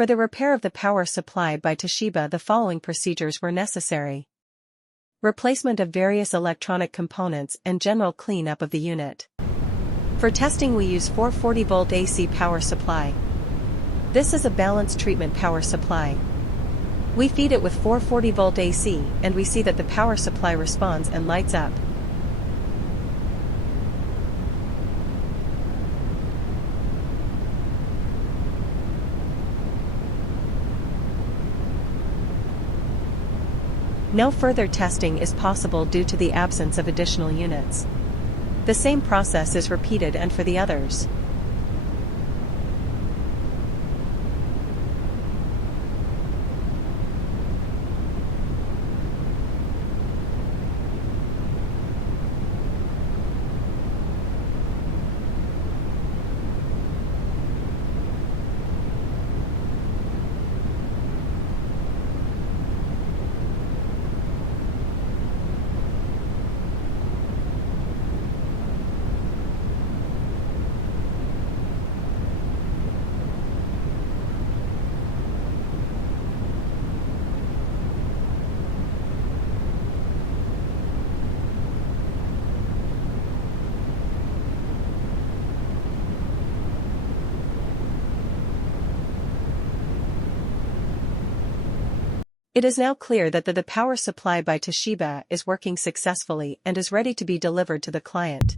For the repair of the power supply by Toshiba, the following procedures were necessary. Replacement of various electronic components and general cleanup of the unit. For testing we use 440-volt AC power supply. This is a balanced treatment power supply. We feed it with 440-volt AC and we see that the power supply responds and lights up. No further testing is possible due to the absence of additional units. The same process is repeated and for the others. It is now clear that the power supply by Toshiba is working successfully and is ready to be delivered to the client.